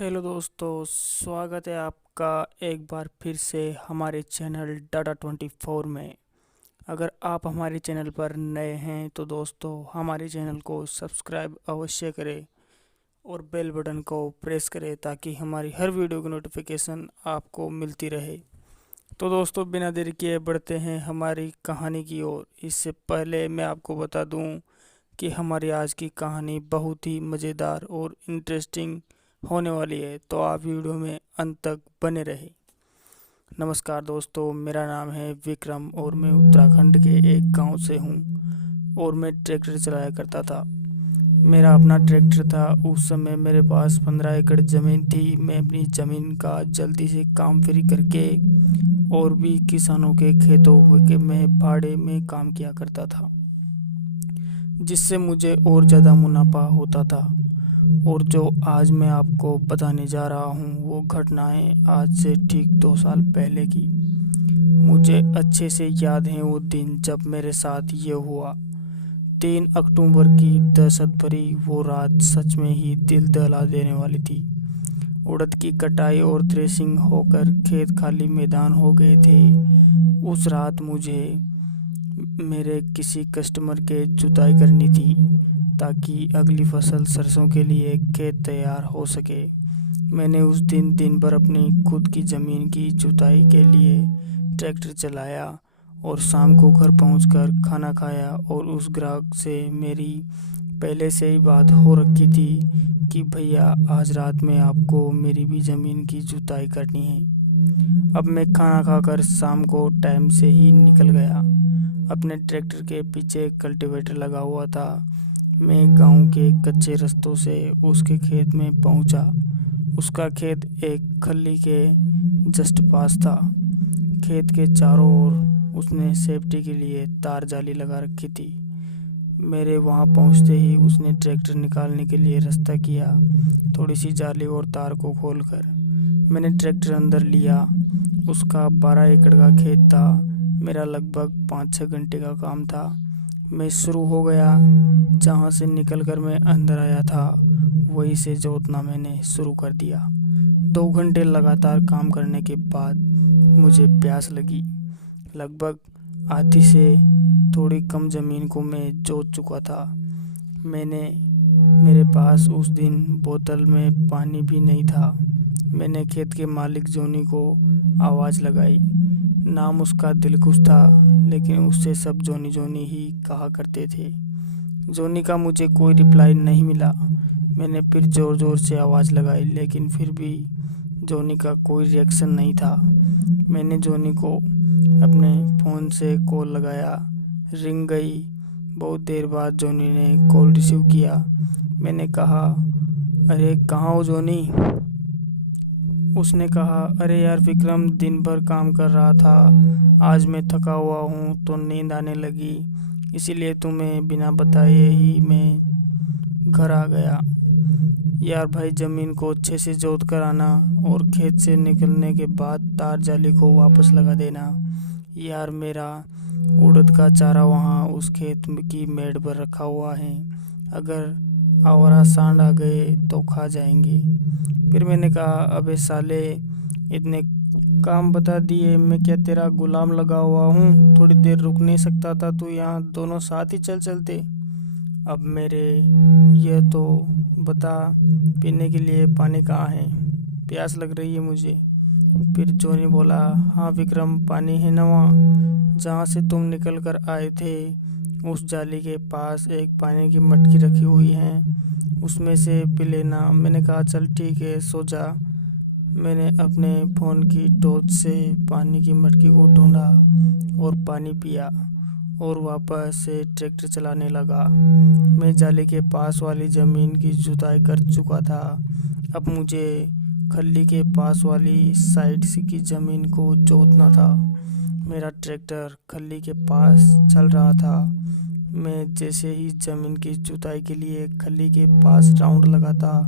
Hello दोस्तों, स्वागत है आपका एक बार फिर से हमारे चैनल डाटा 24 में। अगर आप हमारे चैनल पर नए हैं तो दोस्तों हमारे चैनल को सब्सक्राइब अवश्य करें और बेल बटन को प्रेस करें ताकि हमारी हर वीडियो की नोटिफिकेशन आपको मिलती रहे। तो दोस्तों बिना देरी किए बढ़ते हैं हमारी कहानी की ओर। इससे पहले मैं आपको बता दूं कि हमारी आज की कहानी बहुत ही मज़ेदार और इंटरेस्टिंग होने वाली है, तो आप वीडियो में अंत तक बने रहे। नमस्कार दोस्तों, मेरा नाम है विक्रम और मैं उत्तराखंड के एक गांव से हूं और मैं ट्रैक्टर चलाया करता था। मेरा अपना ट्रैक्टर था। उस समय मेरे पास 15 एकड़ ज़मीन थी। मैं अपनी ज़मीन का जल्दी से काम फ्री करके और भी किसानों के खेतों के में भाड़े में काम किया करता था, जिससे मुझे और ज़्यादा मुनाफा होता था। और जो आज मैं आपको बताने जा रहा हूँ वो घटनाएं आज से ठीक 2 साल पहले की। मुझे अच्छे से याद है वो दिन जब मेरे साथ ये हुआ। 3 अक्टूबर की दहशत भरी वो रात सच में ही दिल दहला देने वाली थी। उड़द की कटाई और थ्रेसिंग होकर खेत खाली मैदान हो गए थे। उस रात मुझे मेरे किसी कस्टमर के जुताई करनी थी ताकि अगली फसल सरसों के लिए खेत तैयार हो सके। मैंने उस दिन दिन भर अपनी खुद की ज़मीन की जुताई के लिए ट्रैक्टर चलाया और शाम को घर पहुंचकर खाना खाया। और उस ग्राहक से मेरी पहले से ही बात हो रखी थी कि भैया आज रात में आपको मेरी भी ज़मीन की जुताई करनी है। अब मैं खाना खाकर शाम को टाइम से ही निकल गया। अपने ट्रैक्टर के पीछे कल्टीवेटर लगा हुआ था। मैं गांव के कच्चे रास्तों से उसके खेत में पहुंचा। उसका खेत एक खल्ली के जस्ट पास था। खेत के चारों ओर उसने सेफ्टी के लिए तार जाली लगा रखी थी। मेरे वहां पहुंचते ही उसने ट्रैक्टर निकालने के लिए रास्ता किया, थोड़ी सी जाली और तार को खोलकर। मैंने ट्रैक्टर अंदर लिया। उसका 12 एकड़ का खेत था। मेरा लगभग 5-6 घंटे का काम था। मैं शुरू हो गया। जहाँ से निकलकर मैं अंदर आया था वहीं से जोतना मैंने शुरू कर दिया। 2 घंटे लगातार काम करने के बाद मुझे प्यास लगी। लगभग आधी से थोड़ी कम ज़मीन को मैं जोत चुका था। मेरे पास उस दिन बोतल में पानी भी नहीं था। मैंने खेत के मालिक जोनी को आवाज़ लगाई। नाम उसका दिलखुश था, लेकिन उससे सब जोनी जोनी ही कहा करते थे। जोनी का मुझे कोई रिप्लाई नहीं मिला। मैंने फिर ज़ोर ज़ोर से आवाज़ लगाई, लेकिन फिर भी जोनी का कोई रिएक्शन नहीं था। मैंने जोनी को अपने फ़ोन से कॉल लगाया। रिंग गई। बहुत देर बाद जोनी ने कॉल रिसीव किया। मैंने कहा, अरे कहाँ हो जोनी? उसने कहा, अरे यार विक्रम, दिन भर काम कर रहा था। आज मैं थका हुआ हूँ तो नींद आने लगी, इसीलिए तुम्हें बिना बताए ही मैं घर आ गया। यार भाई, ज़मीन को अच्छे से जोत कर आना और खेत से निकलने के बाद तार जाली को वापस लगा देना। यार मेरा उड़द का चारा वहाँ उस खेत की मेड़ पर रखा हुआ है। अगर आवारा सांड आ गए तो खा जाएंगे। फिर मैंने कहा, अबे साले, इतने काम बता दिए, मैं क्या तेरा गुलाम लगा हुआ हूँ? थोड़ी देर रुक नहीं सकता था तू? यहाँ दोनों साथ ही चलते। अब मेरे ये तो बता, पीने के लिए पानी कहाँ है? प्यास लग रही है मुझे। फिर जोनी बोला, हाँ विक्रम, पानी है ना वहाँ जहाँ से तुम निकल कर आए थे। उस जाली के पास एक पानी की मटकी रखी हुई है, उसमें से पी लेना। मैंने कहा, चल ठीक है, सो जा। मैंने अपने फ़ोन की टॉर्च से पानी की मटकी को ढूंढा और पानी पिया और वापस से ट्रैक्टर चलाने लगा। मैं जाली के पास वाली ज़मीन की जुताई कर चुका था। अब मुझे खल्ली के पास वाली साइड की ज़मीन को जोतना था। मेरा ट्रैक्टर खल्ली के पास चल रहा था। मैं जैसे ही ज़मीन की जुताई के लिए खल्ली के पास राउंड लगाता,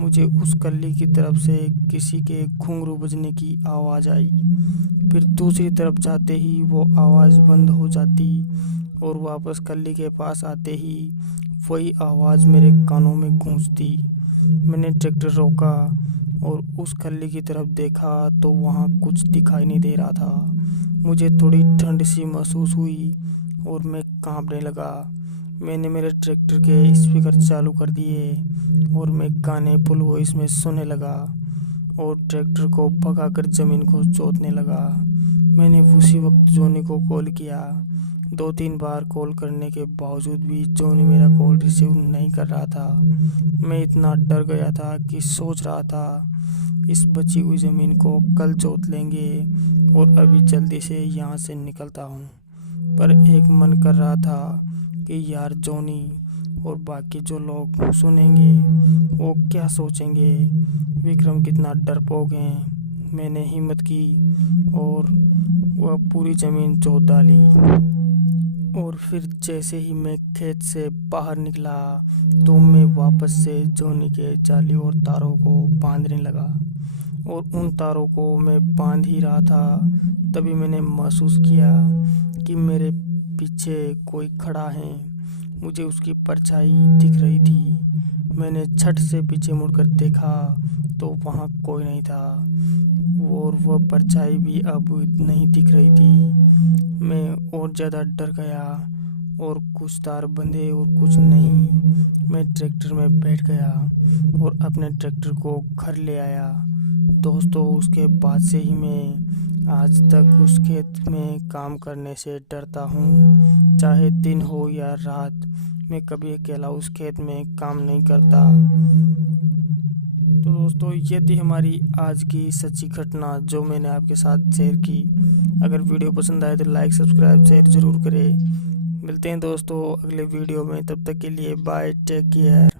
मुझे उस खल्ली की तरफ से किसी के घुंघरू बजने की आवाज़ आई। फिर दूसरी तरफ जाते ही वो आवाज़ बंद हो जाती और वापस खल्ली के पास आते ही वही आवाज़ मेरे कानों में गूंजती। मैंने ट्रैक्टर रोका और उस खल्ली की तरफ देखा तो वहाँ कुछ दिखाई नहीं दे रहा था। मुझे थोड़ी ठंड सी महसूस हुई और मैं कांपने लगा। मैंने मेरे ट्रैक्टर के स्पीकर चालू कर दिए और मैं गाने फुल वॉइस में सुनने लगा और ट्रैक्टर को भगाकर ज़मीन को जोतने लगा। मैंने उसी वक्त जॉनी को कॉल किया। 2-3 बार कॉल करने के बावजूद भी जॉनी मेरा कॉल रिसीव नहीं कर रहा था। मैं इतना डर गया था कि सोच रहा था इस बची हुई ज़मीन को कल जोत लेंगे और अभी जल्दी से यहाँ से निकलता हूँ। पर एक मन कर रहा था कि यार जॉनी और बाकी जो लोग सुनेंगे वो क्या सोचेंगे, विक्रम कितना डरपोक है। मैंने हिम्मत की और वह पूरी ज़मीन जोत डाली। और फिर जैसे ही मैं खेत से बाहर निकला तो मैं वापस से जॉनी के जाली और तारों को बांधने लगा और उन तारों को मैं बांध ही रहा था तभी मैंने महसूस किया कि मेरे पीछे कोई खड़ा है। मुझे उसकी परछाई दिख रही थी। मैंने झट से पीछे मुड़कर देखा तो वहाँ कोई नहीं था और वह परछाई भी अब नहीं दिख रही थी। मैं और ज़्यादा डर गया और कुछ तार बंधे और कुछ नहीं। मैं ट्रैक्टर में बैठ गया और अपने ट्रैक्टर को घर ले आया। दोस्तों, उसके बाद से ही मैं आज तक उस खेत में काम करने से डरता हूँ। चाहे दिन हो या रात, मैं कभी अकेला उस खेत में काम नहीं करता। तो दोस्तों, ये थी हमारी आज की सच्ची घटना जो मैंने आपके साथ शेयर की। अगर वीडियो पसंद आए तो लाइक, सब्सक्राइब, शेयर ज़रूर करें। मिलते हैं दोस्तों अगले वीडियो में। तब तक के लिए बाय, टेक केयर।